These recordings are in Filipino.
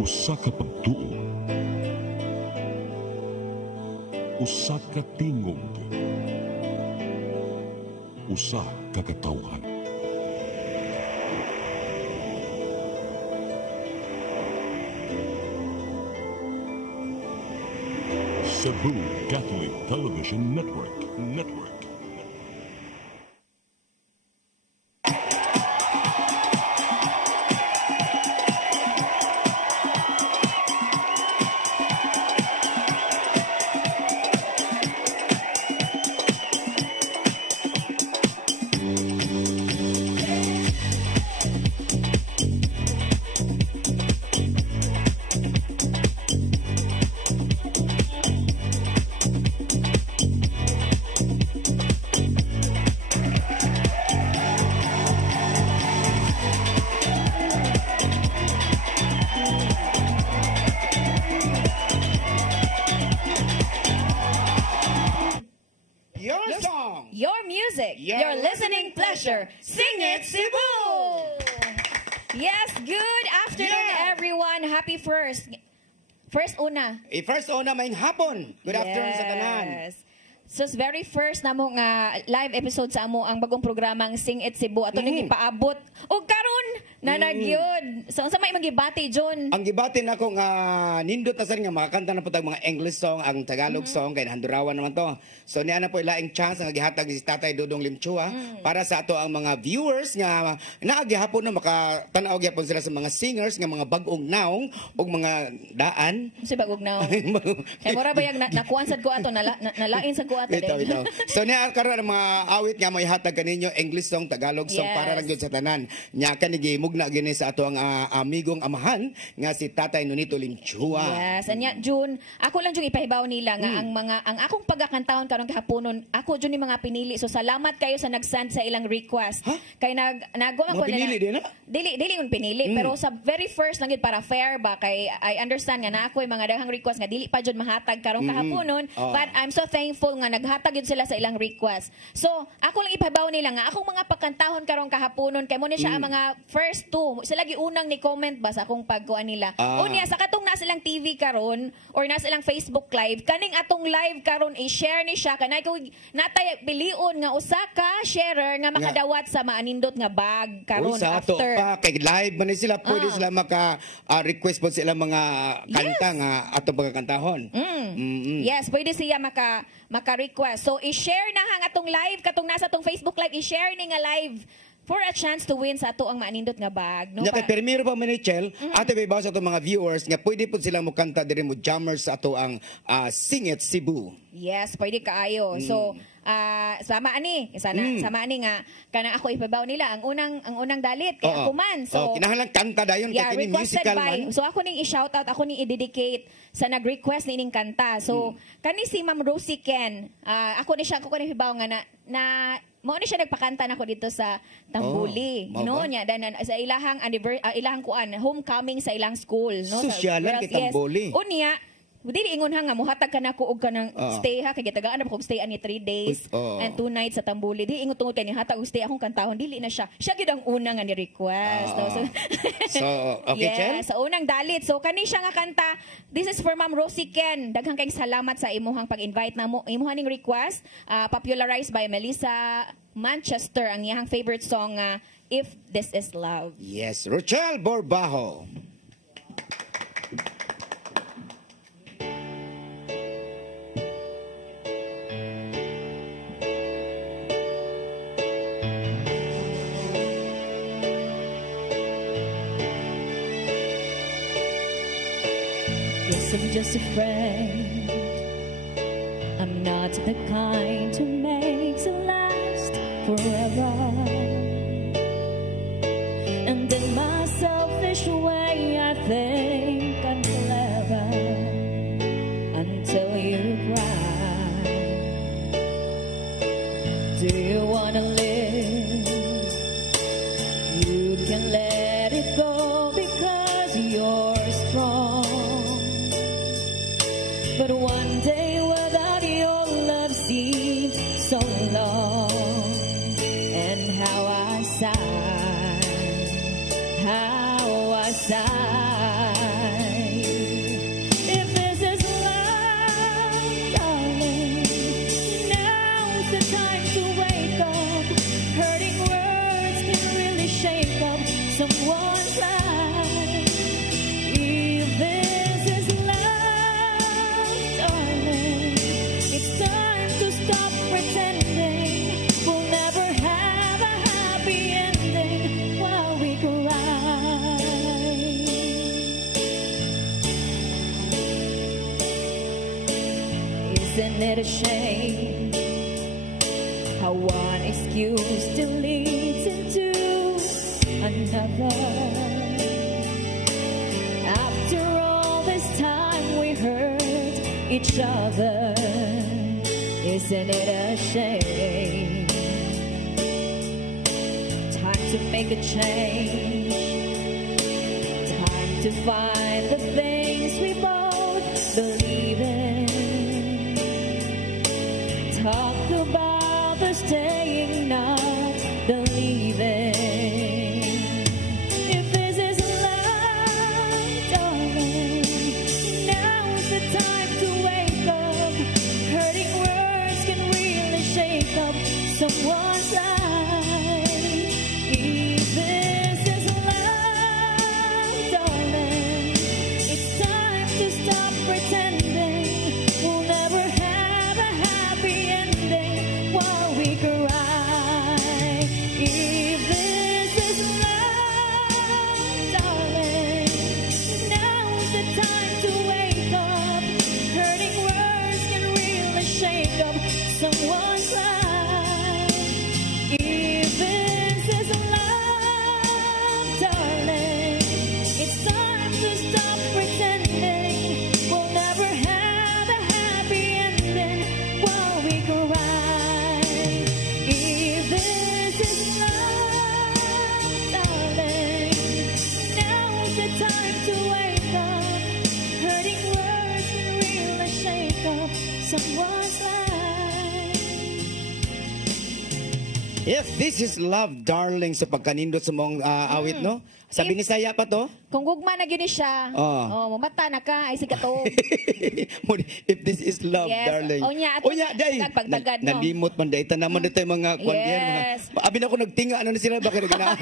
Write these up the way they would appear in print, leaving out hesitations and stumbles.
Usa ka pagtuo, usa ka tingog, usa ka katawhan. Cebu Catholic Television Network. Your listening pleasure. Sing it, Cebu! Yes, good afternoon, everyone. Happy first una. First una, may hapon. Good afternoon sa tanan. So, very first na mo nga live episode sa amo ang bagong programang Sing It Cebu. Ato nang ipaabot. O karon na nagyod. So, unsa may magibati, John? Ang gibati na ko nga nindot na sa nga makakanta na po tag mga English song, ang Tagalog song, kay Handurawan naman to. So, niya na po ilaing chance nga gihatag si Tatay Dudong Limchua para sa ato ang mga viewers nga naagihapon na makatanaw gyapon sila sa mga singers nga mga bag-ong naong o mga daan. Si bag-ong naong. Kaya mura ba yung nakuan sad ko ato, nalain sa ko ato. Ito. So niya karon ang mga awit nga may hatag kaninyo English song, Tagalog song para lang gyud sa tanan. Nya kanigi mugna gini sa ato ang amigong amahan nga si Tatay Nonito Limchua. Yes, anya June, ako lang jud ipahibaw nila nga ang akong pagkakantahon karon kahaponon, ako jud ni mga pinili. So salamat kayo sa nag-send sa ilang request. Kay nagwa ko pinili din na? Dili un pinili, pero sa very first lang gid para fair ba kay I understand nga na ako mga daghang request nga dili pa jud mahatag karon kahaponon, but I'm so thankful nga naghatag yun sila sa ilang request. So, ako lang ipabaw nila nga, akong mga pagkantahon karong kahaponon, kay mo ni siya ang mga first two. Sila giunang ni comment ba sa akong pagkuan nila. Unya, sa katong na silang TV karon or na silang Facebook live, kaning atong live karon i-share ni siya, kanay ko natay bilion nga usa ka sharer nga makadawat sa maanindot nga bag karon after. Pa, kay live man sila, pwede sila maka-request po sila mga kanta nga atong pagkakantahon. Yes, pwede siya maka-request. So, i-share na hang atong live, katong nasa atong Facebook live, i-share ni nga live for a chance to win sa ato ang maanindot nga bag. No? Kay Permiro pa Manichel, ato may bawas atong mga viewers nga pwede po sila mo kanta diri mo jammers sa ato ang Sing It Cebu. Yes, pwede kaayo. So, sama ani nga kanang ako ipabaw nila ang unang dalit kay ako man. So, kinahanglan kanta dayon kay kini musical man. So ako ning i-shout out, ako ning i-dedicate sa nag-request ni ining kanta. So, kani si Ma'am Rosie Ken, ako ni ipabaw nga na mao ni siya nagpakanta nako dito sa Tambuli, no nya dan sa ilahang kuan homecoming sa ilang school, no, Sosyalan kay Tambuli. Unya dili ingon nga muhatag ka nako og kanang stay ha kay gitagaan na ko stay ani 3 days and 2 nights sa Tambuli. Di ingon tungod kay ni hatag og stay akong kantahon dili na siya. Siya gid ang una nga ni request. So okay, Chen? Sa unang dalit. So kani siya nga kanta. This is for Ma'am Rosie Ken. Daghang kayong salamat sa imuhang pag-invite namo. Imuhang ning request popularized by Melissa Manchester ang iyang favorite song If This Is Love. Yes, Rochelle Borbajo. I'm just a friend. I'm not the kind to make it last forever. And in my selfish way, I think I'm clever until you cry. Do you wanna live? You can let it go because you're strong. But one day without your love seems so long. And how I sigh, how I sigh. it a shame how one excuse still leads into another? After all this time we hurt each other. Isn't it a shame? Time to make a change. Time to find the things we both believe in. Talk about the staying, not the leaving. If this is love, darling, now's the time to wake up. Hurting words can really shake up someone's life. If this is love, darling, it's time to stop pretending we'll never have a happy ending while we cry. If this is love, darling, now's the time to wake up. Hurting words can really shake up someone's life. If this is love, darling, it's time to stop pretending we'll never have a happy ending while we cry. If this is love, darling, now's the time to wake up. Hurting words can really shake up someone's life. If this is love, darling, sa pagkanindot sa mong awit, no? Sabi ni Saya pa to? Kung gugma na gyud siya, mamata na ka ay sigato. If this is love, Yes. darling. Onya, at day. pagtagad, no? Nalimot man day. Tanaman dito yung mga kwan yan, Yes. mga. Abi na ako nagtinga. Ano na sila? Bakit nagana?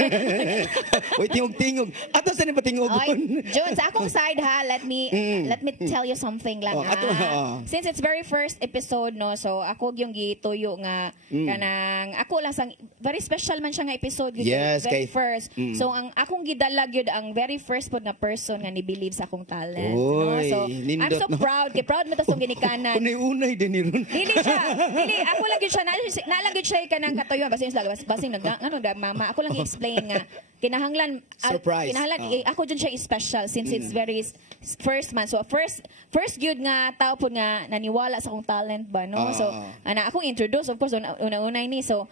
Uy, tingog-tingog. Ato saan ba tingog? Oy, June, sa akong side ha, let me tell you something lang. Oh, ato, Since it's very first episode, no, so ako yung gituyo nga kanang ako lang sang very special man siya nga episode gyud, Yes, very kay- first. So ang akong gidala gyud ang very first pod na person nga ni believe sa akong talent, no? Uy, So I'm nindot, so no? proud, kay proud mo ta sa ginikanan. Unay-unay din ni Ron. Dili siya. Dili ako lang gyud siya nalang gyud siya kanang katuyo basin ano da mama ako lang i-explain nga kinahanglan Surprise. kinahanglan ako jud siya special since it's very first man. So first gyud nga tao pud nga naniwala sa akong talent ba, no? So ana akong introduce of course una-unay ni. So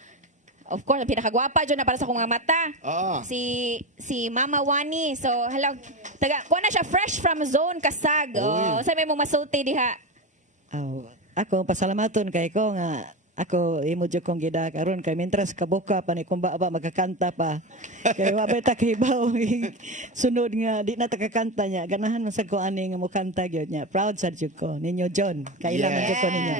of course, ang pinakagwapa dyan na para sa akong mga mata. Oo. Si Mama Wani. So, hello. Kuha na siya fresh from zone kasag. Oh, sabi mo masulti diha. Ako pasalamaton kay ko nga ako imo jud kong gida karon kay mintras kabuka pa ni kung ba magkakanta pa kay wa bay ta kay bawo sunod nga di na ta kakanta nya ganahan man sad ko ani nga mo kanta gyud nya proud sad jud ko ninyo John kailangan Yes. jud ko ninyo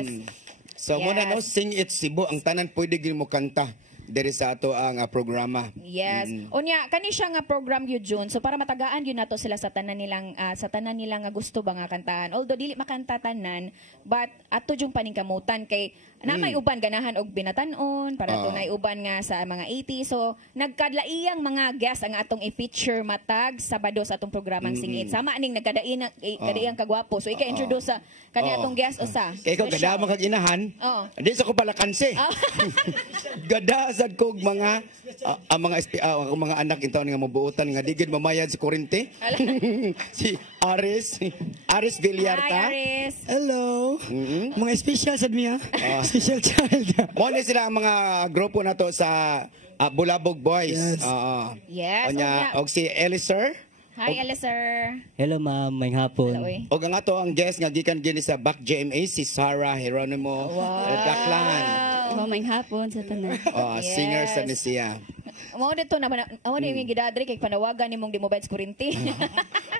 So, muna no, Yes. Sing It Cebu. Ang tanan pwede gin mo kanta diri sa ato ang programa. Yes. Unya kani siya nga program gyud June. So para matagaan gyud nato sila sa tanan nilang nga gusto ba nga kantahan. Although dili makanta tanan, but ato jung paningkamutan kay namay uban ganahan og binatanon para tunay uban nga sa mga 80. So nagkadlaiyang mga guest ang atong i-feature matag Sabado sa atong programang Sing It. Sama ning nagkadaiyang kagwapo. So ika-introduce sa kani atong guest usa. Kaya ikaw, gada mo kag inahan. Di sa ko pala kanse. Gada sad kog mga ang mga anak intaw nga mabuutan nga digid mamayad si kurente. Si Aris Villarta. Hi, Aris. Hello. Mga special sad niya. Special child. Mo ni sila ang mga grupo nato sa Bulabog Boys. Yes. Yes. Onya og si Eliser. Hi, Eliser. hello ma'am may hapon Hello, eh. Og ang ato ang guest nga gikan gini sa Back GMA si Sarah Geronimo Daklan. Mamayng hapon sa tanan. Yes. Singer sa Nisia. Mao dito na yung gidadri kay panawagan nimong di mo bayad sa kuryente.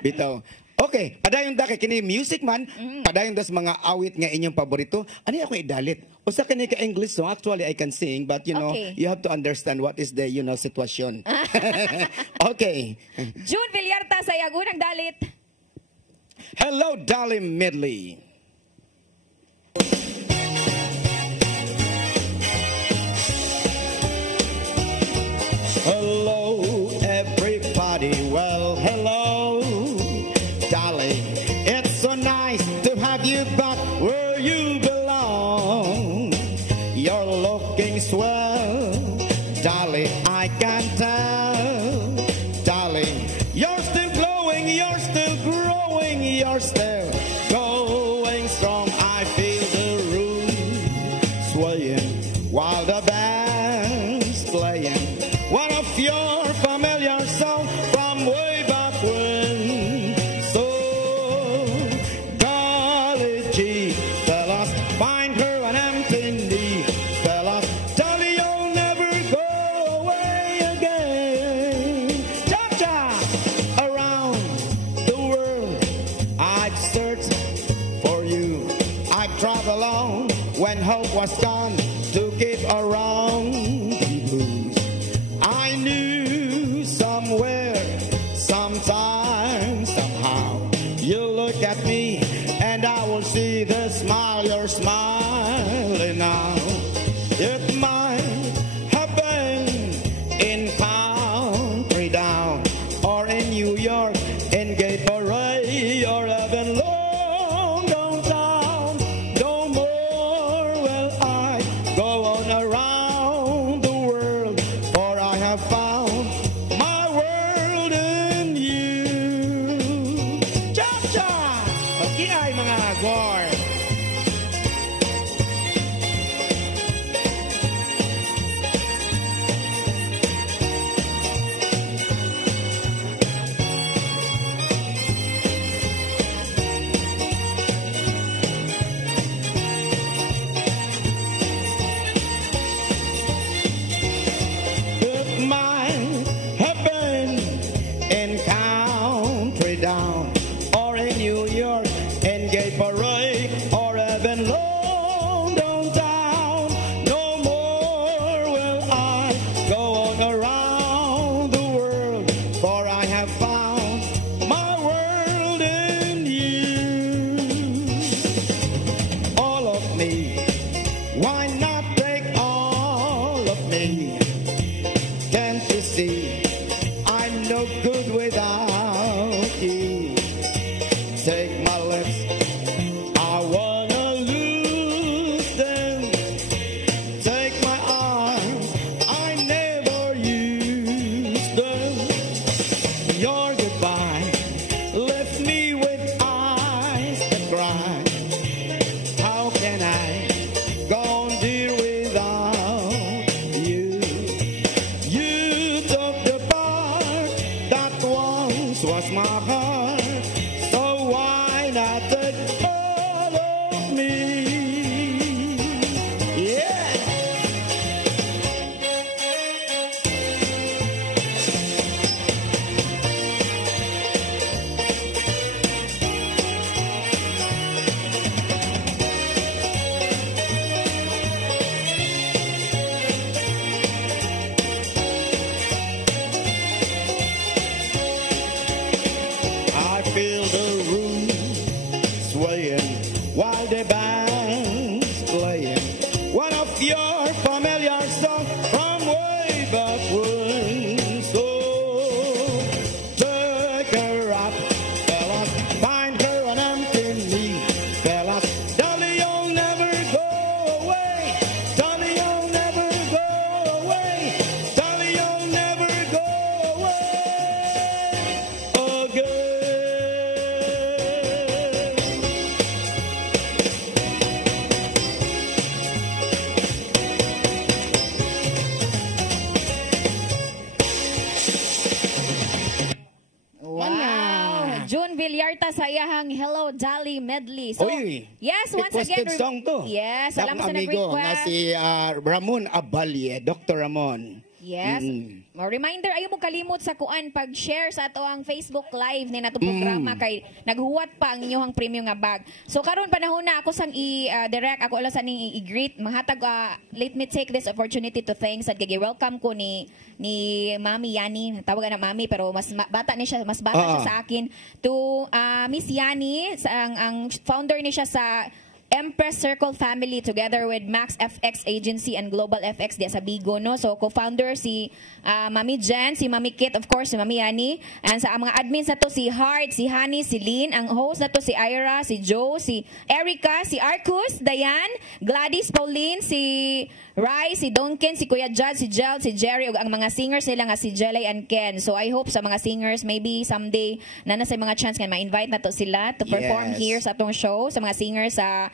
Bitaw. Okay, padayon da kay kini music man, padayon da sa mga awit nga inyong paborito. Ano ako idalit? Usa kani ka English song, actually I can sing, but you know, Okay. you have to understand what is the situation. Okay. June Villarta sa Yagunang Dalit. Hello, Darling Medley. Hello, everybody. Well, hello, darling. It's so nice to have you back where you belong. Around the world, I'd search for you. I'd travel on when hope was gone to keep around the blues. I knew somewhere, sometime, somehow, you'll look at me and I will see the smile you're smiling now. It might have been in country down or in New York, in Gay Parade, or even long downtown. No more will I go on around the world, for I have found my world in you. Cha-cha! Pag-iay mga gore. It might have been in country down or in New York, in Gay Parade, or even long downtown. No more will I go on around the world, for I have found my world in you. All of me, why not take all of me? Can't you see I'm no good without you? Take my lips, I wanna lose them. Take my arms, I never use them. Your goodbye left me with eyes that cry. How can I go on, dear, without you? You took the part that once was my heart, so why not take all of me? Yeah. I feel the room swaying while the band's playing one of your familiar songs from way back when. So take her up, fellas, find her an empty knee, fellas. Dolly, you'll never go away. Dolly, you'll never go away. Dolly, you'll never go away again. Wow! June Villarta sa iyahang Hello Dolly medley. So, Oy, yes, once again, requested song to. Yes, salamat sa amigo nga nag-request. si Ramon Abalye, Dr. Ramon. Yes. Reminder, ayaw mo kalimot sa kuan pag-share sa ato ang Facebook Live ni nato programa kay naghuwat pa ang inyong premium nga bag. So karon panahon na ako sang i-direct ako ala sa ning i-greet mahatag let me take this opportunity to thank sa welcome ko ni Mami Yani, tawagan na Mami pero mas bata ni siya, mas bata siya sa akin, to Miss Yani, ang founder ni siya sa Empress Circle Family together with Max FX Agency and Global FX di sa Bigo, no? So co-founder si Mami Jen, si Mami Kit, of course, si Mami Yani, and sa mga admins na to si Hart, si Honey, si Lynn, ang host na to si Ira, si Joe, si Erica, si Arcus, Dayan, Gladys, Pauline, si Rai, si Donken, si Kuya Judd, si Jel, si Jerry, ug ang mga singers nila nga si Jelay and Ken. So I hope sa mga singers maybe someday na nasa mga chance nga ma-invite na to sila to perform Yes. here sa atong show, sa mga singers sa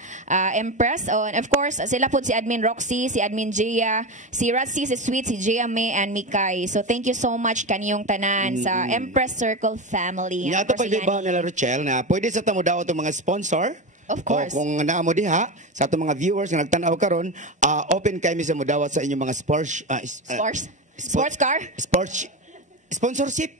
Empress. And of course, sila po si Admin Roxy, si Admin Gia, si Ratsi, si Sweet, si Gia May, and Mikay. So thank you so much kaniyong tanan sa Empress Circle Family. Nga ito pag-iba nila, Rochelle, na pwede sa tamo daw itong mga sponsor. Of course. O kung naamo diha, sa itong mga viewers na nagtanaw karon, open kay mi sa mudawat sa inyong mga sports... Sports car? Sports... Sponsorship.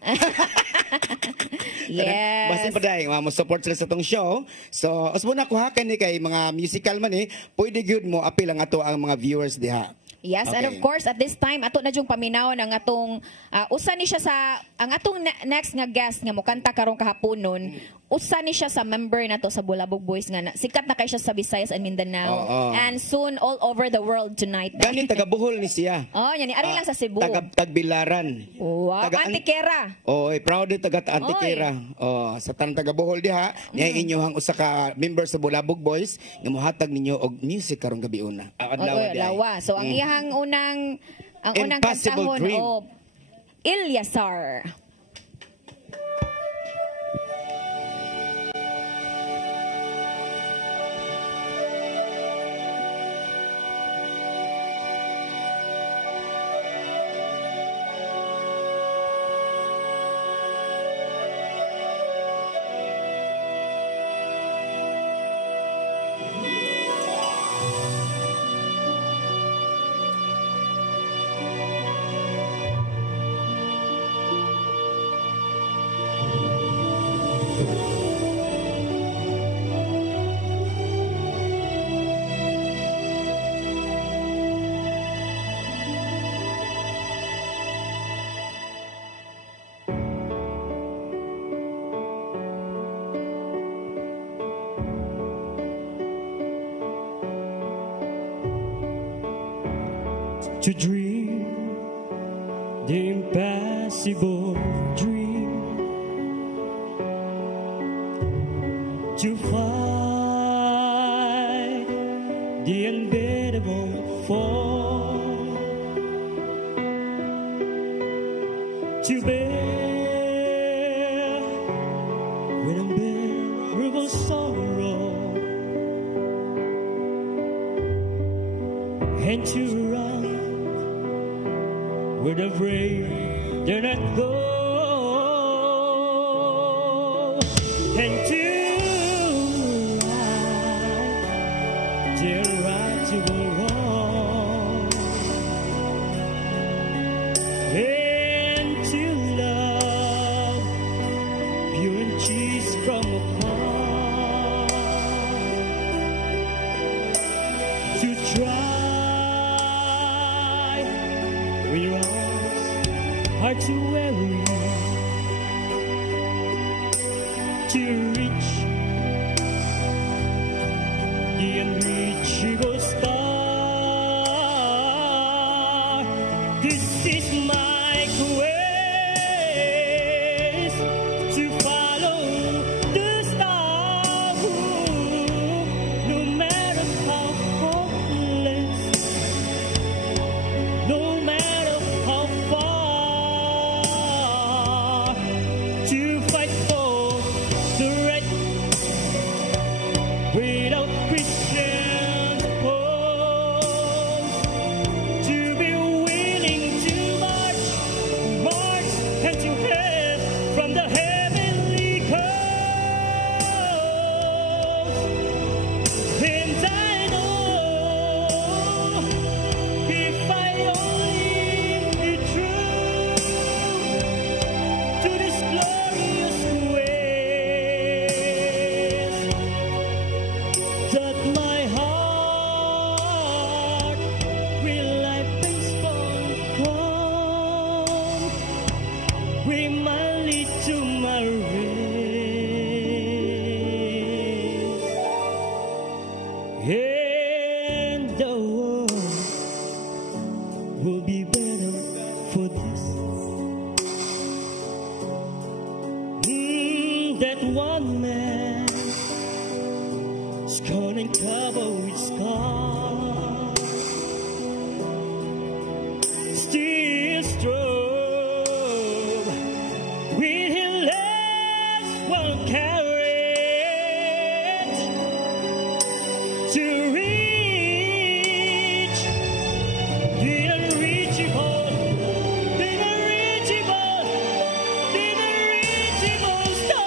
Yes. Basta pa dahil, mo support sila sa tong show. So, as muna ko ha, kani kay mga musical man pwede good mo apil ang ato ang mga viewers diha. Yes, and of Okay. course at this time ato na jung paminawon ang atong usa ni siya sa ang atong next nga guest nga mokanta karong kahaponon. Usa ni siya sa member nato sa Bulabog Boys nga sikat na kay siya sa Visayas and Mindanao Oo. and soon all over the world tonight. Gani taga Bohol ni siya. Oh, yan ni ari lang sa Cebu. Tagbilaran. Wow, taga- Antikera. Oh, proud taga Antikera. Oh, sa tanang taga Bohol diha, niya inyohang usa ka member sa Bulabog Boys nga mohatag ninyo og music karong gabi una. Adlaw Oo, lawa. So ang iyang unang Impossible kantahon Dream. Ilyasar. To dream the impossible dream, to fight the unbeatable fall, to bear with unbearable sorrow, and to run with a brave do not go, and to right to the wrong, and to love pure and cheese from afar, to try with your arms hard to weary, to reach the unreachable star. This is my quest, to follow the star, no matter how hopeless, no matter how far, to fight for the right without Christian hope, to be willing to march and to hail from the heavenly coast. And I know if I only be true to this glorious quest, that my heart will life and spawn come, we might lead to my race, and the world will be better for this. That one man scorn and cover with scars, still strove with his last one carriage to reach the unreachable, the unreachable, the unreachable star.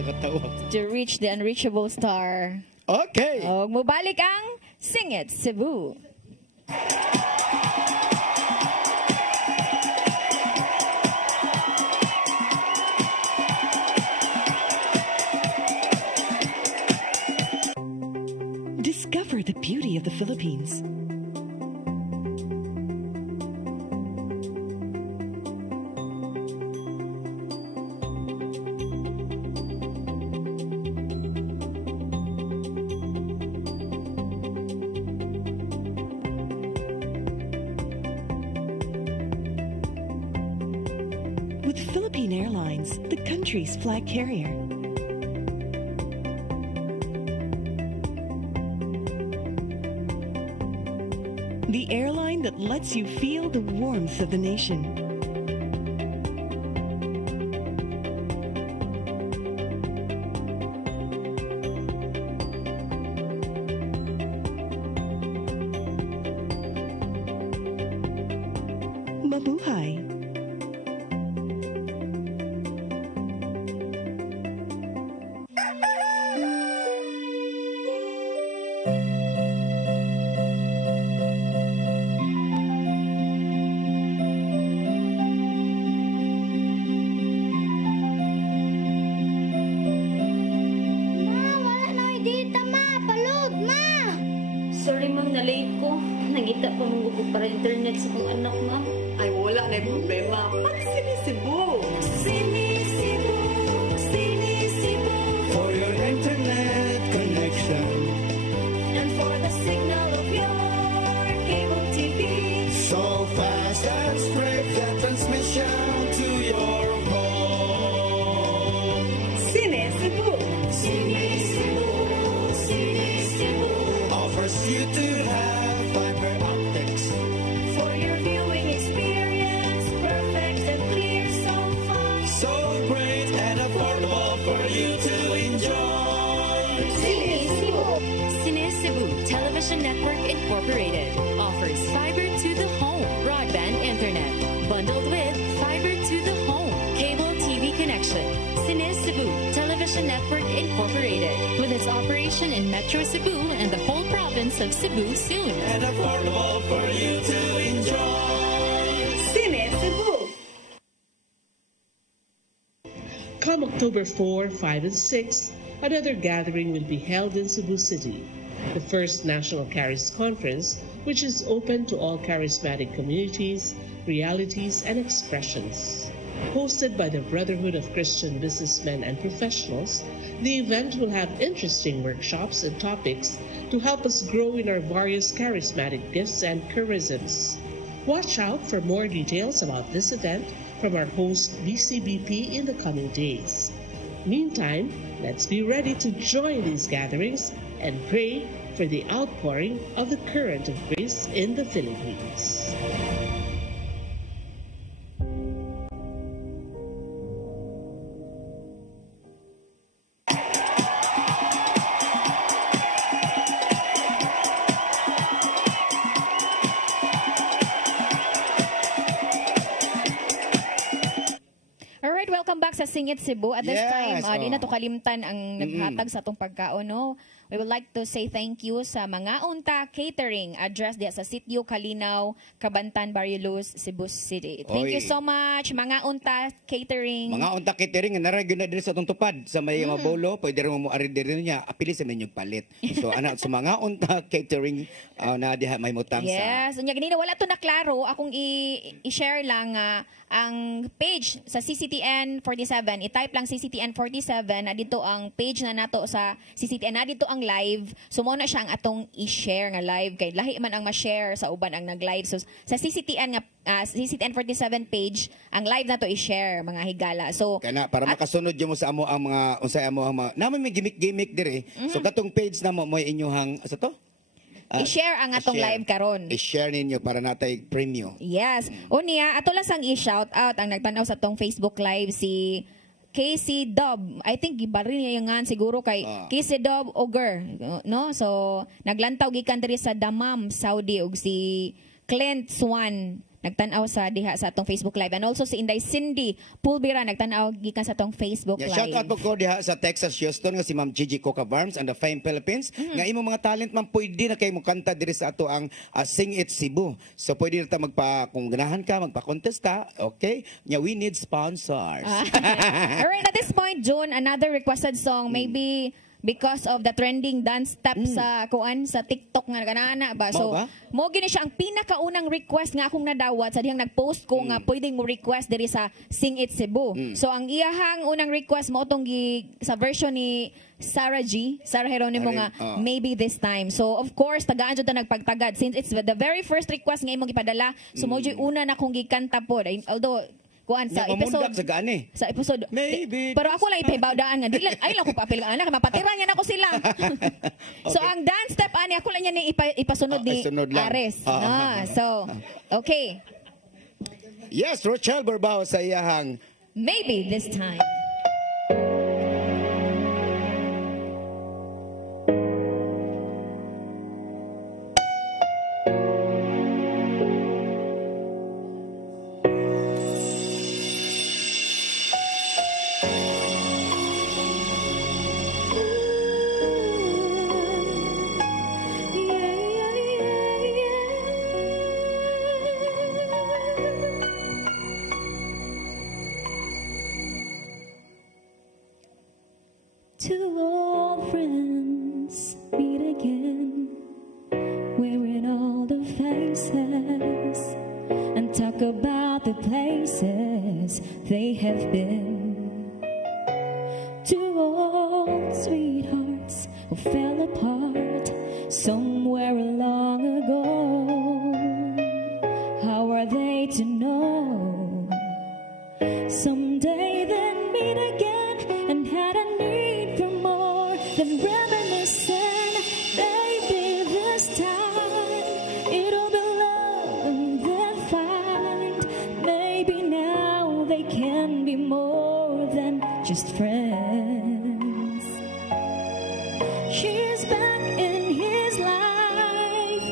Nakatawa. to reach the unreachable star. Okay. O, mubalik ang Sing It Cebu. Discover the beauty of the Philippines. With Philippine Airlines, the country's flag carrier. The airline that lets you feel the warmth of the nation. Mabuhay! Sorry ma'am, na-late ko. Nangita pa mong gusto para internet sa kong anak ma'am. Ay, wala na yung problema. Pati sinisibo. Sinisibo. For your internet connection. And for the signal of your cable TV. So fast and straight the transmission to your home. Sinisibo. Sinisibo. Sinisibo. Offers you to have fiber optics. For your viewing experience, perfect and clear, so fine. So great and affordable for you to enjoy. Sinisibo. Cebu Television Network Incorporated offers fiber to the home broadband internet bundled with fiber to the home cable TV connection. Cebu Television Network Incorporated with its operation in Metro Cebu and the whole province of Cebu soon. And affordable for you to enjoy. Sinisibo. Come October 4, 5, and 6, another gathering will be held in Cebu City, the first National Charis Conference, which is open to all charismatic communities, realities, and expressions. Hosted by the Brotherhood of Christian Businessmen and Professionals, the event will have interesting workshops and topics to help us grow in our various charismatic gifts and charisms. Watch out for more details about this event from our host BCBP in the coming days. Meantime, let's be ready to join these gatherings and pray for the outpouring of the current of grace in the Philippines. Alright, welcome back sa Sing It Cebu. At this Yes, time, di oh. na to kalimtan ang naghatag sa atong pagkaon, no? We would like to say thank you sa Mga Unta Catering, address diya sa Sitio Kalinaw, Cabantan, Barrios, Cebu City. Thank you Oy. so much, Mga Unta Catering. Mga unta catering nga naragyo na diri sa atong tupad sa may mga bolo, pwede rin mo ari diri niya apili sa menyong palit. So ana sa mga unta catering na diha may mutang sa. Yes, unya ganina wala to na klaro, akong i-share lang ang page sa CCTN 47. I-type lang CCTN 47 na dito ang page na nato sa CCTN na dito ang live. So mo na siya ang atong i-share nga live kay lahi man ang ma-share sa uban ang nag-live. So sa CCTN nga CCTN 47 page, ang live na to i-share mga higala. So Kana para makasunod yo mo sa amo ang mga unsay amo ang mga naman may gimmick diri. So katong page na mo inyuhang sa to? i-share ang atong i-share. live karon. I-share ninyo para natay premyo. Yes. Unya, ato lang sang i-shout out ang nagtanaw sa tong Facebook live si Casey Dub. I think gibaril niya yung ngan siguro kay Casey Dub Oger, no? So naglantaw gikan diri sa Dammam, Saudi ug si Clint Swan nagtanaw sa diha sa atong Facebook Live. And also si Inday Cindy Pulbira nagtanaw gikan sa atong Facebook Live. Shout out po ko diha sa Texas, Houston nga si Ma'am Gigi Coca Barnes and the Fame Philippines. Nga imong mga talent man pwede na kay mo kanta diri sa ato ang Sing It Cebu. So pwede ta kung ganahan ka, magpa-contest ka, okay? Nya we need sponsors. Alright, at this point, June, another requested song, maybe because of the trending dance step sa sa TikTok nga ganana ba. So mo gini siya ang pinakaunang request nga akong nadawat sa dihang nag-post ko nga pwedeng mo request diri sa Sing It Cebu. So ang iyahang unang request mo tong sa version ni Sarah Geronimo nga Maybe This Time. So of course tagaan jud ta nagpagtagad since it's the very first request nga imong ipadala. So mo jud una na kong gikanta pod. Although sa episode sa episode maybe pero ako lang ipahibaw-daan nga ay lang ko papil anak mapatiran yan ako sila. So ang dance step ani ako lang yan ipasunod ni Ares. So okay, yes, Rochelle Borbao sa iyahang Maybe This Time. Two old friends meet again, wearing all the faces, and talk about the places they have been. Two old sweethearts who fell apart somewhere long ago. How are they to know? Someday they'll meet again and had a need for more than reminiscing. Maybe this time it'll be love and they'll find. Maybe now they can be more than just friends. She's back in his life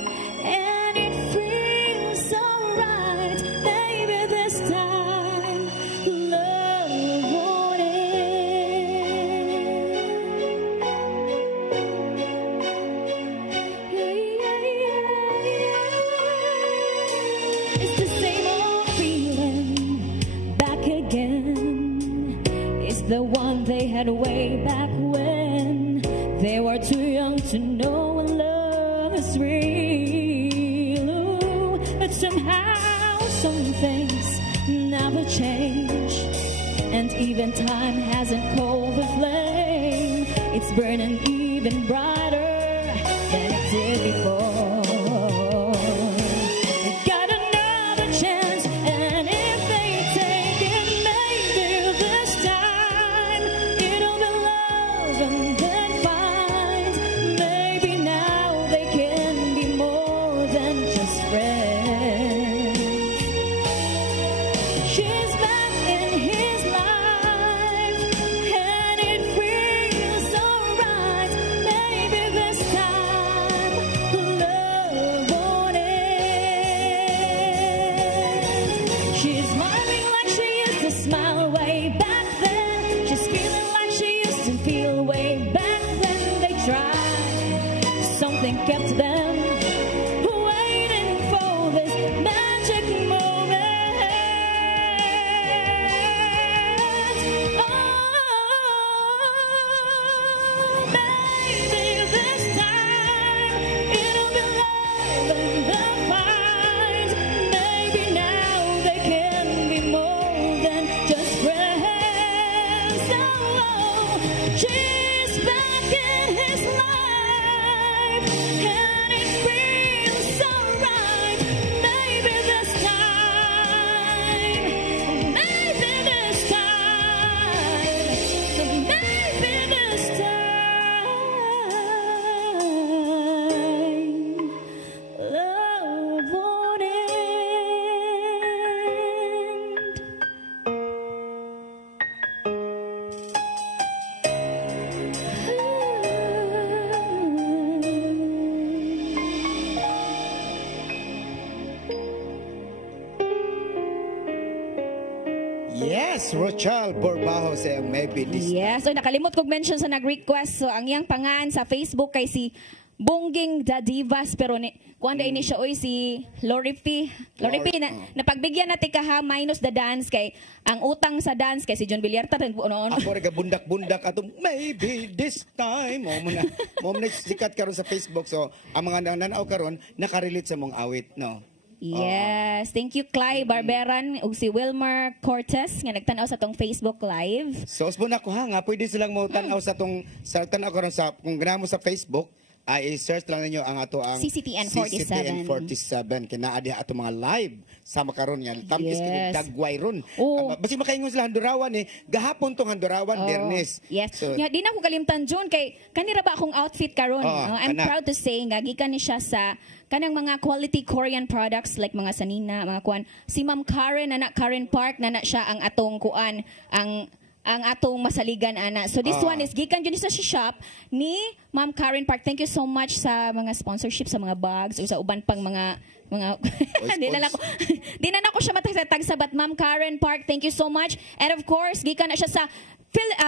and it feels so right. Maybe this time love won't It's the same old feeling back again. It's the one they had way back when they were too young to know what love is real. Ooh, but somehow some things never change, and even time hasn't cooled the flame. It's burning even brighter than it did before. Got another chance, and if they take it, maybe this time it'll be love and then find. Maybe now they can be more than just friends. She's back in his life and it feels so right. Maybe this time love Yes, Rochelle Borbajo say maybe this. Yes, so nakalimot kog mention sa nag-request. So ang iyang pangan sa Facebook kay si Bongging the Divas, pero kuan ini siya oy si Lori P na napagbigyan natin kaha minus the dance kay ang utang sa dance kay si John Villarta rin noon. Ako rin bundak-bundak ato maybe this time mo na sikat karon sa Facebook, so ang mga nananaw karon nakarelate sa mong awit, no? Yes, thank you Clay Barberan ug si Wilmer Cortez nga nagtan-aw sa tong Facebook Live. So usbo na ko ha nga pwede silang mo tan-aw sa tong tan-aw karon sa kung ganahan mo sa Facebook. Ay search lang ninyo ang ato ang CCTN 47 kinaadi ato mga live sama karon nga tampis kay dagway ron. Basi makaingon sila Handurawan gahapon tong Handurawan Bernes. Yes. So, di na ko kalimtan June kay kanira ba akong outfit karon. I'm proud to say nga gikan ni siya sa kanang mga quality Korean products like mga sanina, mga kuan. Si Ma'am Karen Karen Park na siya ang atong kuan ang atong masaligan ana. So this one is gikan dyan sa shop ni Ma'am Karen Park. Thank you so much sa mga sponsorship sa mga bags o sa uban pang mga di na ko siya matagtag sa but Ma'am Karen Park, thank you so much. And of course, gikan na siya sa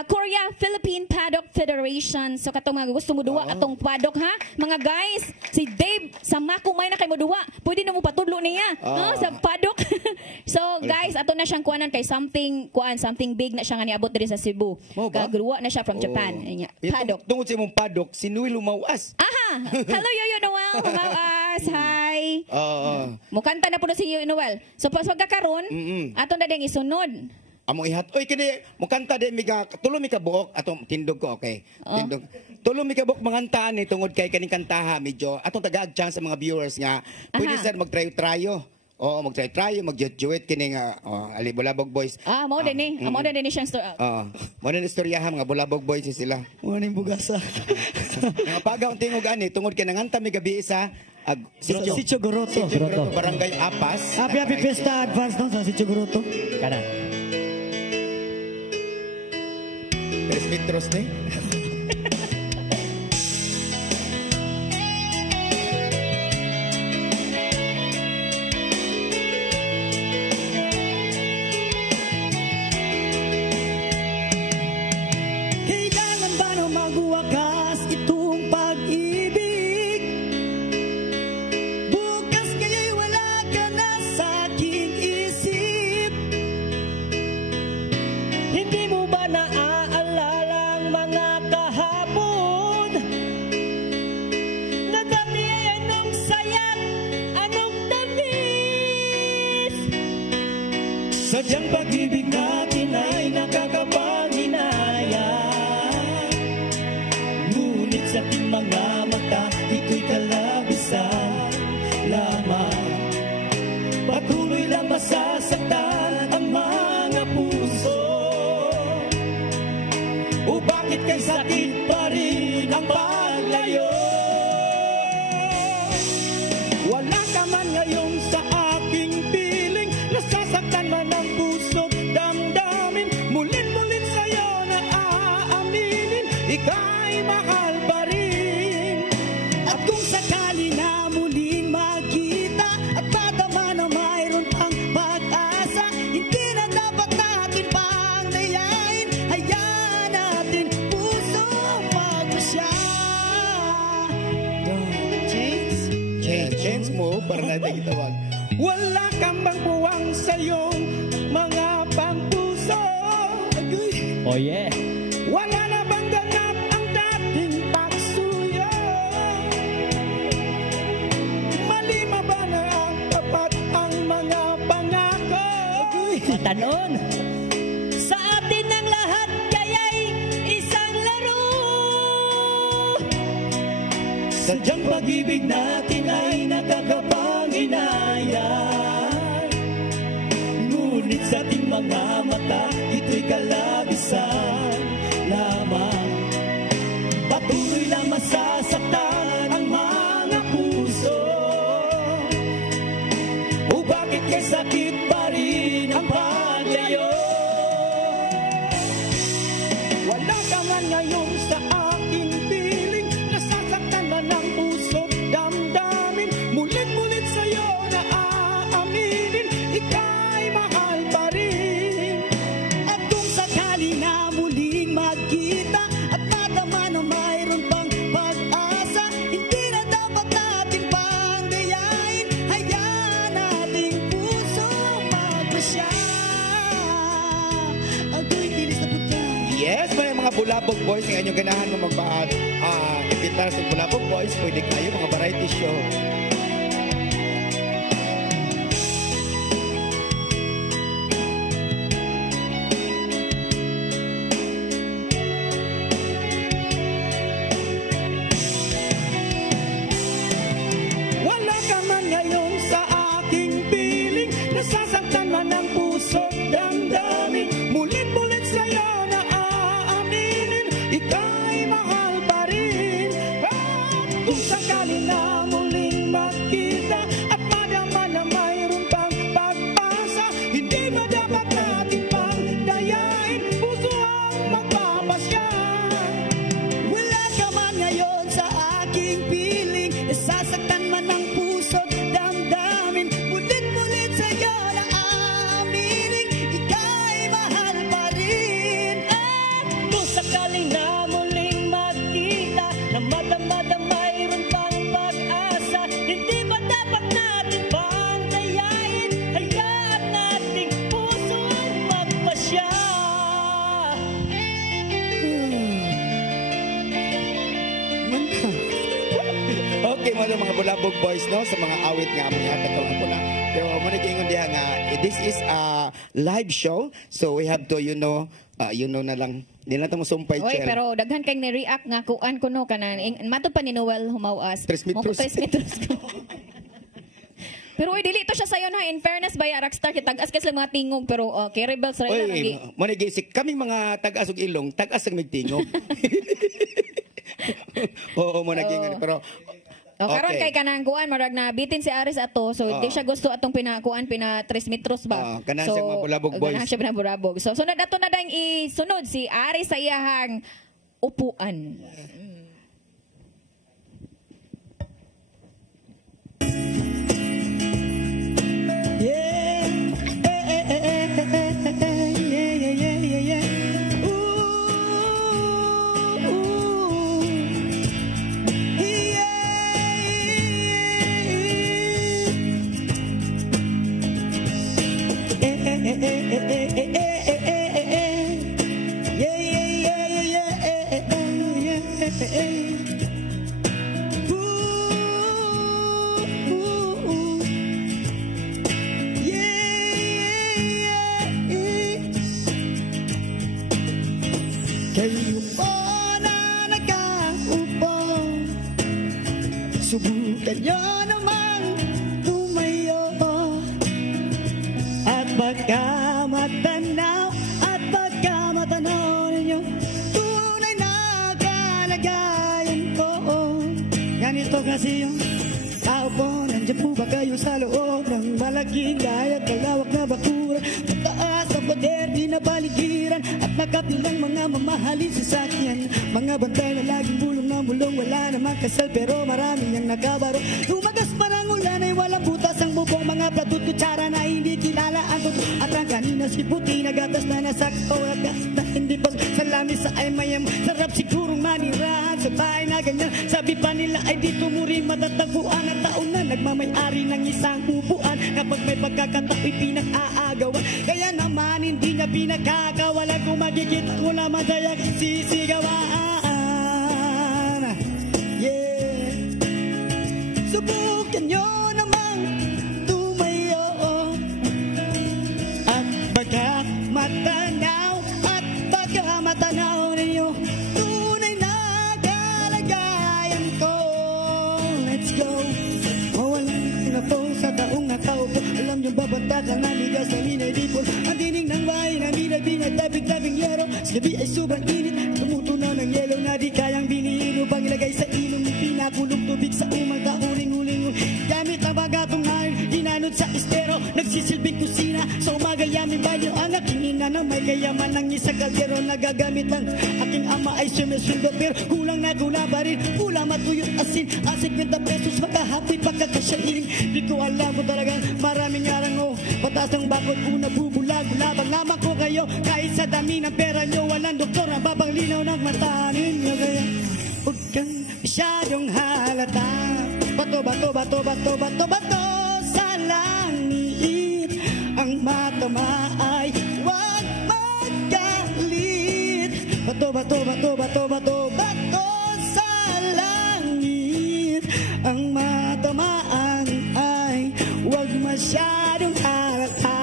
Korea Philippine Paddock Federation. So katong mga gusto mo duwa atong paddock ha. Mga guys, si Dave sa Makumay na kay mo duwa. Pwede na mo patudlo niya sa paddock. So guys, ato na siyang kuanan kay something big na siya nga niabot diri sa Cebu. Kagruwa na siya from Japan. Paddock. Tungod sa imong paddock, si Noel Lumawas. Aha! Hello Yoyo Noel. Lumawas. Hi. Mukanta na po si Yoyo Noel. So pagkakaroon, ato na ding isunod. Among ihat. Oy kini mo kanta di miga tulo mi ka buok atong tindog ko okay. Tindog. Tulo mi ka buok mangantaan ni tungod kay kaning kantaha medyo atong tagaag chance sa mga viewers nga pwede sir mag-try-tryo. Oo, mag-try-tryo, mag-duet kini nga ali Bulabog Boys. Mo din mo din siyang story. Mo din istoryahan mga Bulabog Boys sila. Mo ning bugasa. Nga pagaw tingog ani tungod kay nanganta mi gabi sa Sitio Goroto. Barangay Apas. Happy Fiesta advance no sa Sitio Goroto. Kana. Respectros ni. Kailangan ba na magwakas itong pag-ibig? Bukas ngaya'y wala ka na sa aking isip. Hindi mo ba naaalala ang mga kahapon? Na dati anong sayang, anong tamis? Sadyang pag-ibig natin ay nakakapanghinaya. Ngunit sa ating mga mata, ito'y kalabisan lamang. Patuloy lang masasaktan ang mga puso. O bakit kay sakit pa rin ang paglayo? Wala ka man ngayon sa aking piling, nasasaktan man ang puso, damdamin. Mulit-mulit sa'yo na aaminin, ika'y mahal pa rin. At kung sakali na muling magkita at tatama na mayroon pang pag-asa, hindi na dapat natin pang dayain. Hayaan natin puso magpasya. Change mo para natin itawag. Wala kang bang buwang sa'yong mga pangpuso? Oh yeah. Wala na bang ganap ang dating pagsuyo? Mali ba na ang tapat ang mga pangako? Matanon! Sa atin ang lahat kaya'y isang laro. Sadyang pag-ibig natin ay nakakapanghinaya. Ngunit sa ating mga mata, ito'y kalabisan lamang. Patuloy lang masasaktan ang mga puso. O bakit kay sakit pa rin ang paglayo? Wala ka man ngayon sa aking piling, nasasaktan man ang puso, damdamin. Mulit-mulit sa'yo na aaminin, ika'y mahal pa rin. mga Bulabog Boys, ang inyong ganahan mo magpa-imbitar sa Bulabog Boys, pwede kayo mga variety show. Wala ka man ngayon sa aking piling, nasasaktan man ang puso, damdamin, mulit-mulit sa'yo na aaminin, ika'y mahal pa rin. At kung sakali na muling makita at madama na mayroon pang pagpasa, hindi ba dapat natin pang dayain, puso ang magpapasya. Wala ka man ngayon sa aking piling, nasasaktan man ang puso't damdamin, mulit-mulit sa'yo na aaminin, ika'y mahal pa rin. At kung sakaling na muling magkita na madama mayroon pang pag-asa, hindi ba dapat natin pang dayain, hayaan nating puso'ng magpasya. Okay, mga Bulabog Boys, no? Sa mga awit nga mo yata ko na. Pero manigingon diha nga, this is a live show, so we have to, na lang. Hindi na ito musumpay, Oy, Chel. pero daghan kay ni-react nga kuan ko no kanan. Mato pa ni Noel humawas. 3 metros. 3 metros ko. Pero oy, dili to siya sayon ha. In fairness ba ya Rockstar kitag-as kas lang mga tingog pero kay Rebels ra Oy, lagi. manigisik kaming mga tag-asog ilong, tag-asog migtingog. Oo, mo nagingon pero Karon kay kanang kuan marag na bitin si Aris ato so di siya gusto atong pina 3 metros ba. Kanang siya mga Bulabog Boys. Kanang siya Bulabog. So sunod ato na dang isunod si Aris sa iyahang upuan. Kayo po na nakaupo, subukan nyo namang tumayo at baka matanaw ninyo tunay na kalagayan ko. Ganito kasi yung tao po, nandiyan po ba kayo sa loob ng malaking gayat, kalawak na bakura, mataas ang pader, di na baligiran at nakapilang mga mamahalin sasakyan, mga bantay na laging bulong na bulong, wala namang kasal pero marami ang nakabaro. Tumagas parang ulan ay walang butas ang bubong, mga platut kutsara na hindi kilala ang tuto, at ang kanina si puti na gatas na nasakto at na hindi pa salami sa ay mayam, sarap sigurong manirahan sa bahay na ganyan, sabi pa nila ay di tumurin matatagpuan at taon na nagmamay-ari ng isang upuan, kapag may pagkakatao'y pinag-aagawan, kaya naman hindi niya pinagkakawalan, kung magigita ko na masaya sisigawan. Yeah, subukan nyo namang tumayo at baka matanaw ninyo tunay na kalagayan ko. Let's go. Mawalan na po sa taong nakaupo, alam nyo ba batak ang amigas na minadipol, ang dining ng bahay na binagtabing-tabing yero, sa gabi ay sobrang init, tumutunaw ng yelo na di kayang binihilo, pang ilagay sa ilong ng pinakulong tubig sa umang kauling-uling, gamit ang bagatong hain, ginanod sa estero, nagsisilbing kusina, sa umaga yamin banyo, ang aking ina na may kayaman ng isa kaldero, nagagamit lang aking ama ay sumisundo, pero kulang na kulang pa rin, kulang matuyot asin, ang 50 pesos makahati pagkakasyain, di ko alam ko talagang maraming arango, patas ng bakod una bubulag, labang lamang ko kayo, kahit sa dami ng pera nyo, walang doktor na babang linaw ng mata ninyo, kaya huwag kang masyadong halata. Bato sa langit, ang matama ay huwag magalit. Bato masyadong halata.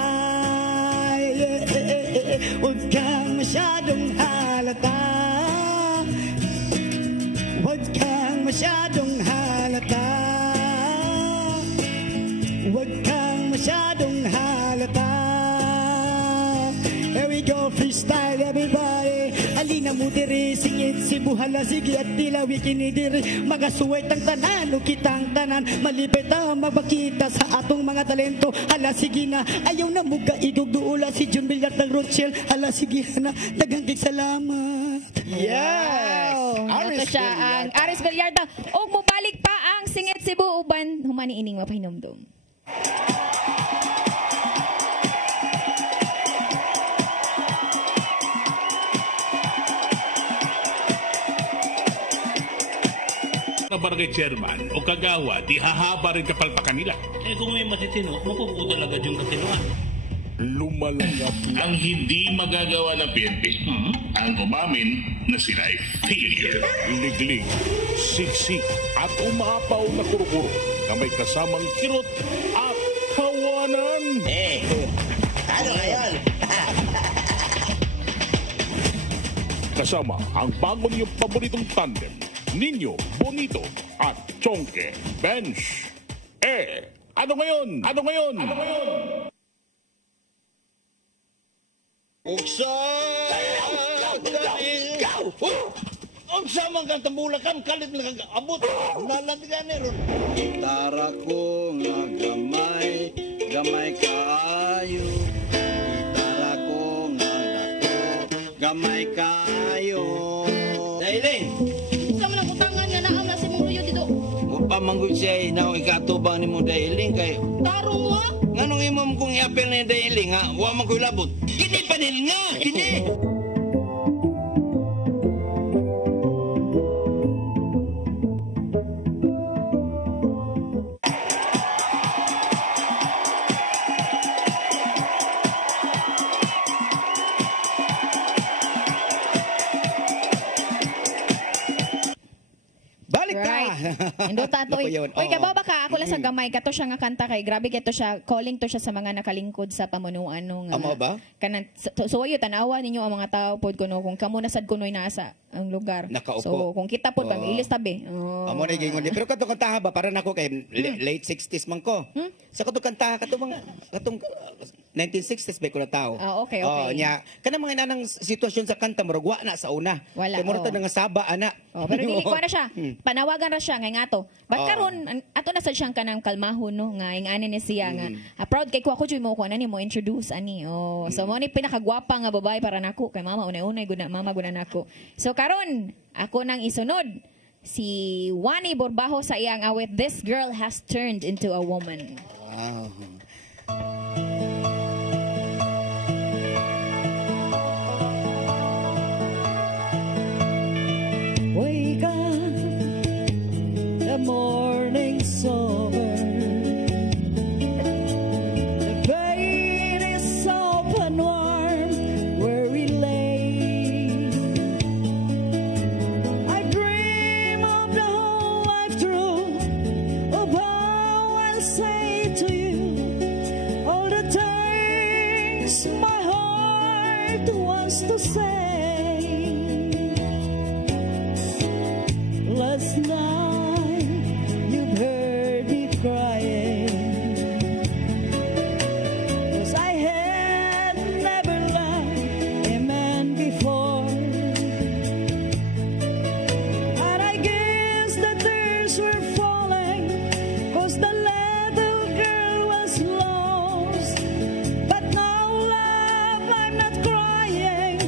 Huwag kang masyadong halata. Huwag kang masyadong halata. Huwag kang masyadong halata. Here we go, freestyle everybody. Alina mo diri, singit si buhala, sige at tilawi kinidiri. Magasuway tang tanan, o kitang tanan. Malipit ang magbakita sa atong mga talento. Hala sige na, ayaw na muga idugduula si John Villar ng Rothschild. Hala sige na, daghang salamat. Yes! Ito siya ang Aris Villarta. O mubalik pa ang Singit Cebu uban humani ining mapahinumdum. Barangay chairman o kagawa, di hahaba rin kapalpakan nila. Kung may matitino, mapupo talaga yung katinuan. Lumalangap ang hindi magagawa ng PNP. Ang umamin na sila ay failure. liglig, siksik at umapaw na kuro-kuro na may kasamang kirot at kawanan. Ano ngayon? Kasama ang bago niyong paboritong tandem, Ninyo Bonito at Chonke Bench. Ano ngayon? Ano ngayon? Ano ngayon? Uksa! Ang samang kang tambulakan, kalit na kag-abot. Nalandigan ron. Gitara ko nga gamay, gamay kaayo. Gitara ko nga dako, gamay kaayo. Dailing! Sama lang utangan nga naam na si mong luyo dito. Pamanggod siya na ikatubang ni mo Dailing kay... Taro mo ha? Nganong imam kong i-apel ni Dailing ha? Huwag man ko'y labot. Kini panil nga! Kini! Indota to. Oy, kabaw ba ka? Ako lang sa gamay. Kato siya nga kanta kay. Grabe kato siya. Calling to siya sa mga nakalingkod sa pamunuan nung... Amo ba? Kanan, so, ayo, tanawa ninyo ang mga tao pod kuno kung kamo nasad kuno'y nasa ang lugar. Nakaupo. So, kung kita pod kami, ilis tabi. Amo na gingon. Pero kato kantaha ba? Para nako kay late 60s man ko. Sa kato kantaha, kato mga... Katong 1960s ba ko na tao. Okay. Nya, kanang mga inanang sitwasyon sa kanta, murag wa na sa una. Wala. Kaya murag nga saba, ana. Pero dili ko na siya. Panawagan ra siya, ngay ngato. Ba't karon ato na sad siyang kanang kalmahon, no? Nga, ingani ni siya nga. Proud kay ko ako, mo ko na ni mo introduce, ani. So, mo ni pinakagwapa nga babae para nako. Kay mama, unay-unay, mama guna nako. So, karon ako nang isunod. Si Wani Borbajo sa iyang awit, This Girl Has Turned Into a Woman. Wow. Wake up, the morning's over. The bed is soft and warm where we lay. I dream of the whole life through, of how I'll say to you all the things my heart wants to say. Last night you've heard me crying, 'cause I had never loved a man before, and I guess the tears were falling 'cause the little girl was lost. But now, love, I'm not crying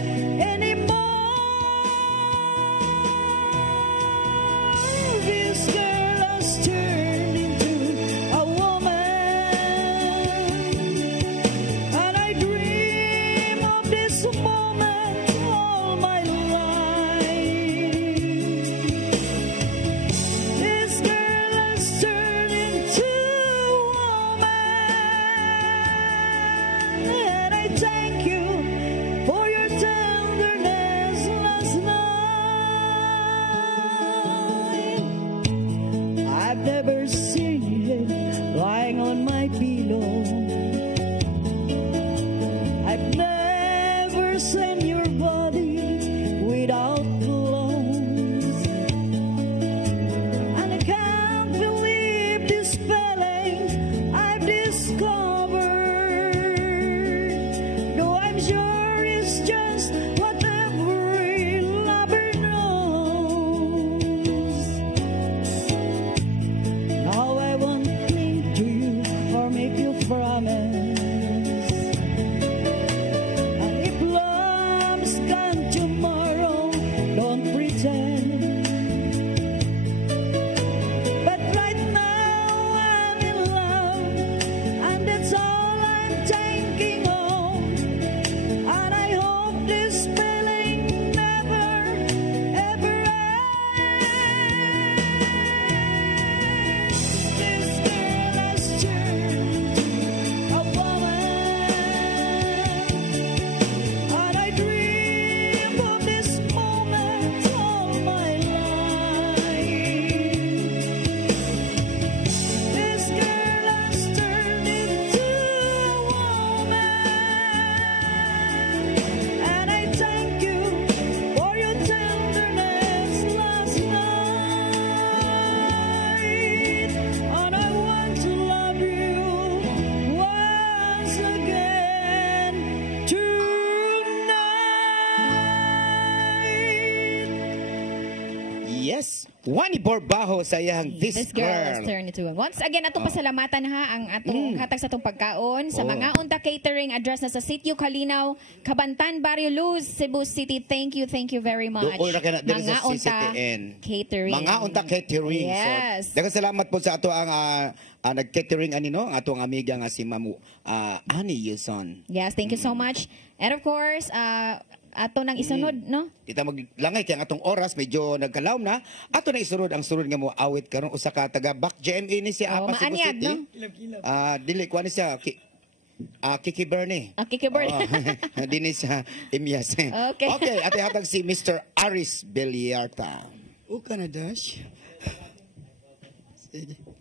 promise. And if love's gone tomorrow, don't pretend. But right now I'm in love, and that's all I'm thinking of. And I hope this feeling never, ever ends. This girl has turned a woman, and I dream of this moment all my life. This girl has turned into a woman, and I thank you for your tenderness last night. And I want to love you once again tonight. Yes, Wani Borbajo sa iyang This Girl has turned into one. Once again, atong pasalamatan ha ang atong hatag sa atong pagkaon sa mga unta catering address na sa Sitio Kalinaw, Kabantan, Barrio Luz, Cebu City. Thank you very much. Doon ra kana diri sa Mga unta CCTN. catering. Mga unta catering. Yes. So, daghang salamat po sa ato ang nag-catering anino, atong amiga nga si Mamu Ani Yuson. Yes, thank you so much. And of course, ato nang isunod, no? Kita maglangay kay ang atong oras medyo nagkalaom na. Ato na isunod ang sunod nga mo awit karon usa ka taga Back GMA ni si Apa Cebu maanyag, City. no? Dili ko ni siya Kiki Bernie. Kiki Bernie. Dini siya Imyas. Okay. Okay, ate hatag si Mr. Aris Beliarta. O Canadash. Sige.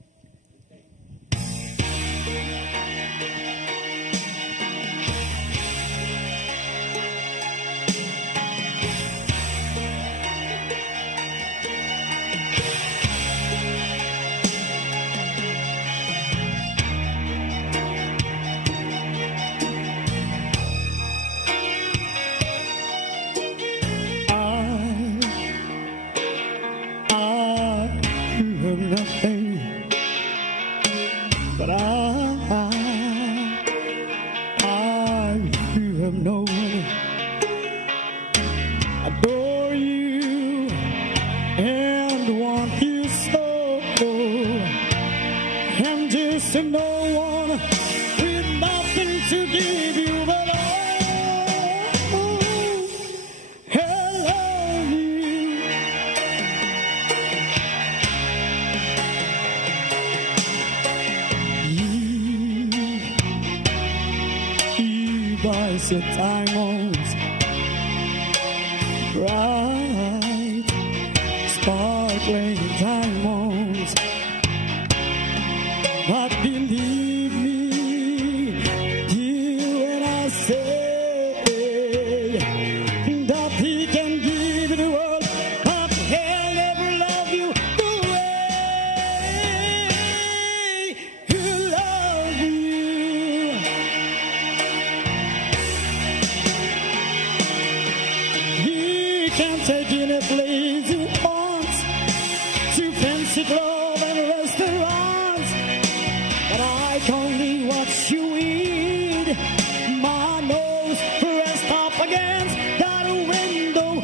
You have nothing, but you have no one. Adore you and want you so, and just no one with nothing to give you but your diamonds, bright, sparkling diamonds. But believe me, dear, when I say that he can give you the world, but he'll never love you the way he loves you. Can't take in a place he wants, to fancy club and restaurants, but I only what you eat. My nose pressed up against that window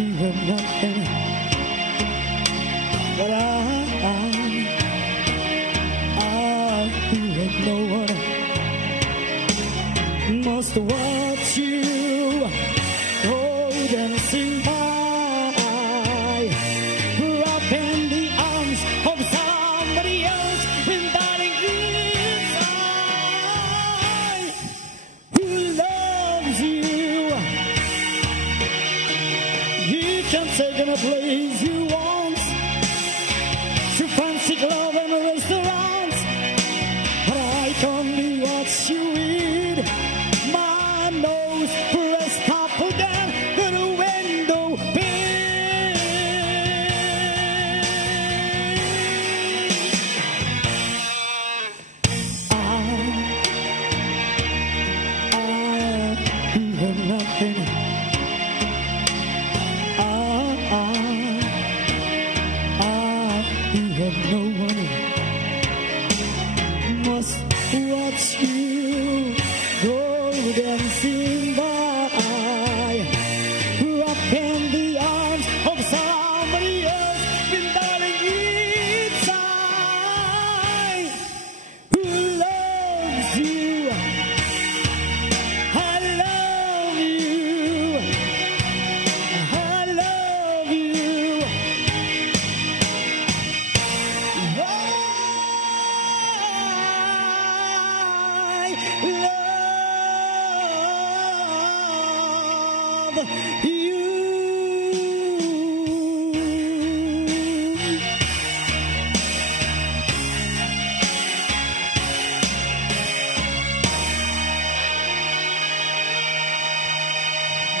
you have nothing. But you have no one. Must watch you go dancing by, wrap in the arms of somebody else with darling inside, who loves you. He can take in a place you want, to fancy club and restaurants, but I only watch you eat. My nose pressed up again to the window pane. You have nothing. akin. You have no one must watch you go dancing by, rock in the arms of somebody else, been darling inside, who loves you. I love you. I love you.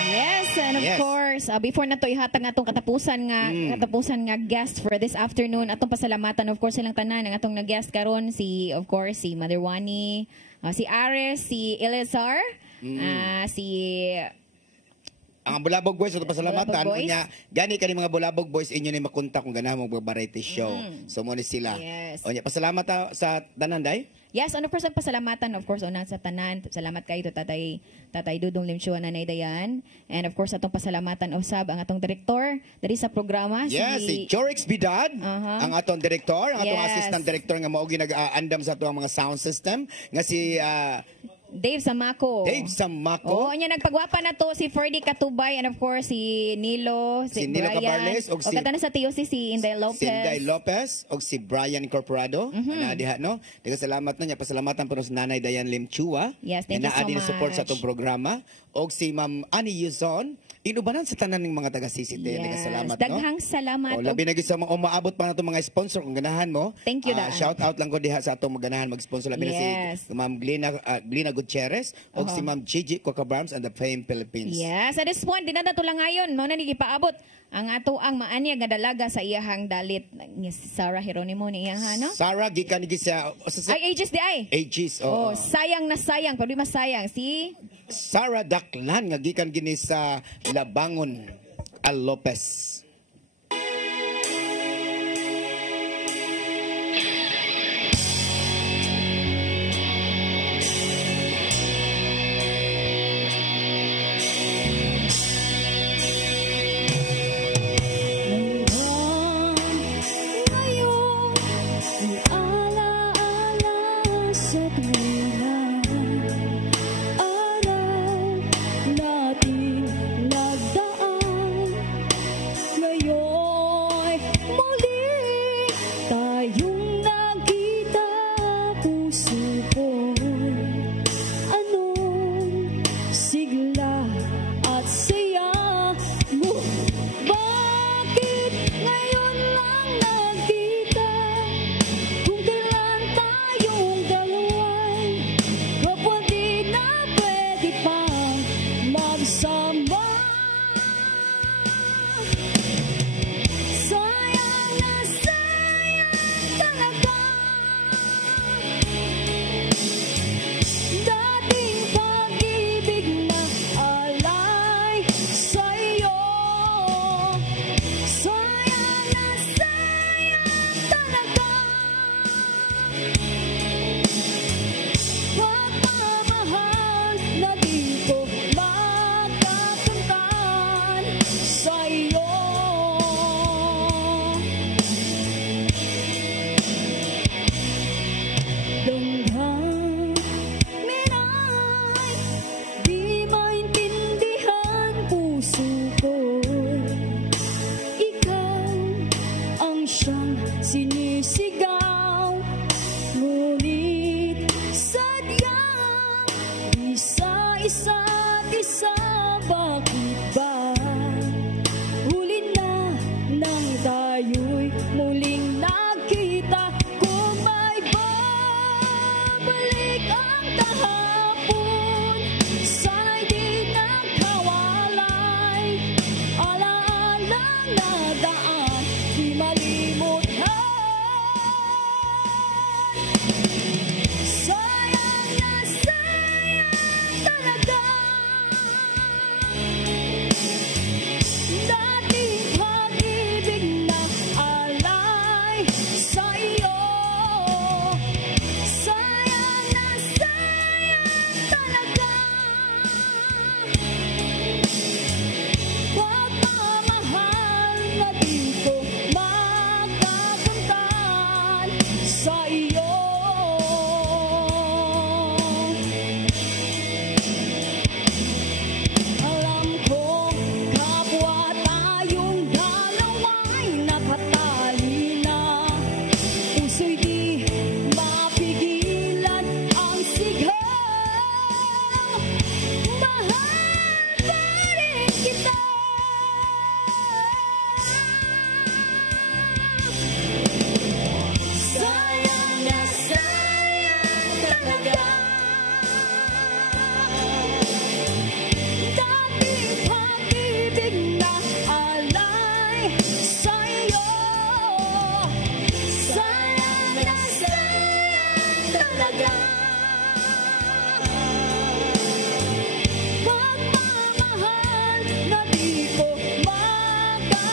Yes, and of course, before na to ihatag atong katapusan nga guest for this afternoon, atong pasalamatan of course silang tanan ang atong nag-guest karon, si of course si Mother Wani, si Ares, si Elizar, si ang Bulabog Boys ito pasalamatan Bulabog Boys. unya gani kani mga Bulabog Boys inyo ni makontak kung ganahan mo variety show. So mo ni sila. Yes. Unya pasalamat sa tanan day. Yes, 100% pasalamatan of course una sa tanan. Salamat kayo to Tatay Dudong Limchua Nanay Dayan. And of course atong pasalamatan usab ang atong direktor diri sa programa Yes, si Jorix Bidad, ang atong direktor, ang atong Yes. assistant director nga mao nag-aandam sa atong mga sound system nga si Dave Samako. Dave Samako. Oo, nya nagpagwapa na to si Ferdy Katubay and of course si Nilo, Si Nilo Brian, Cabarles, o katana sa TOC si Inday Lopez. Si Inday Lopez o si Brian Incorporado. Na diha no. Daghang salamat na niya pasalamatan po si Nanay Dayan Limchua. Yes, thank you so na support sa much. atong programa og si Ma'am Annie Yuzon. Inubanan sa tanan ng mga taga-CCT. Yes, Salamat, daghang no? salamat. O, labi na gid sa mga umaabot pa na itong mga sponsor kung ganahan mo. Thank you, Daan. Shout out lang ko diha sa atong maganahan mag-sponsor. Labi Yes. na si Ma'am Glina Gutierrez o si Ma'am Gigi Cocabrams and the Fame Philippines. Yes, at this point, dinadato lang ngayon, no, na nigipaabot ang ato ang maanyag nga dalaga sa iyahang dalit ni Sarah Geronimo ni iyang no? Sarah, gikan ni sa Ay, Aegis di ay. Aegis, Oh, sayang na sayang, problema sayang. Si Sarah Daklan nga gikan gini sa Labangon Al Lopez. kita. Sayang na sayang talaga. Dati pag-ibig na alay sa'yo. Sayang na sayang talaga. Pagmamahal na di ko makakamtan.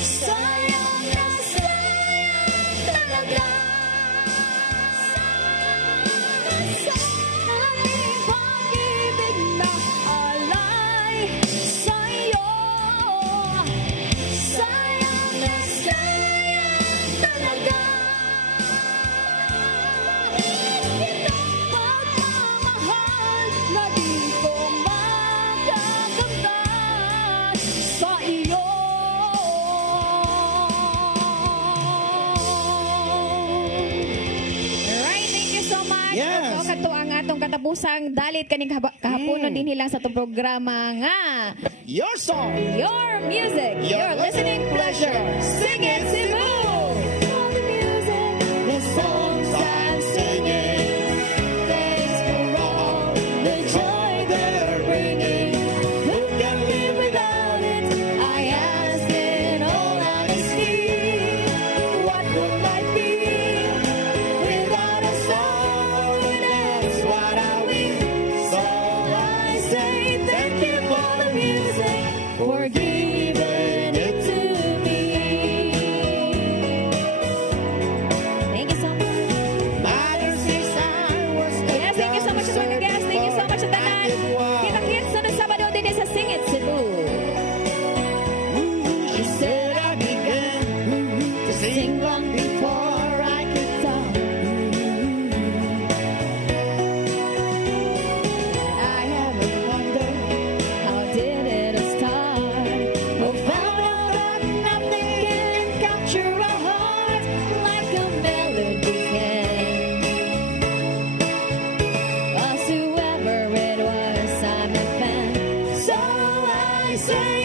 Sayang na sayang talaga. Ating pag-ibig na alay sa'yo. Sayang na sayang talaga. Pagmamahal na di ko makakamtan sa iyo. Alright, thank you so much. Yes. So, kato ang atong katapusang dalit kaning kahaponon din hilang sa itong programa nga Your song. Your Music, Your Your Listening Pleasure. Sing it, Cebu! All the music, the songs I'm singing. Thanks for all the joy they're bringing. Who can live without it? I ask in all honesty. What would life be without a song? That's what I mean. So I say thank you for the music, for giving it to me. Thank you so much. Mother says I was a Yes, thank you so much sa mga guests. Thank you so much sa tanan. Kita-kits sa Sabado din sa Sing It, Cebu. She said I began to sing long before I could talk. I haven't wondered how did it start. Who found out that nothing can capture a heart like a melody can. As whoever it was, I'm a fan. So I say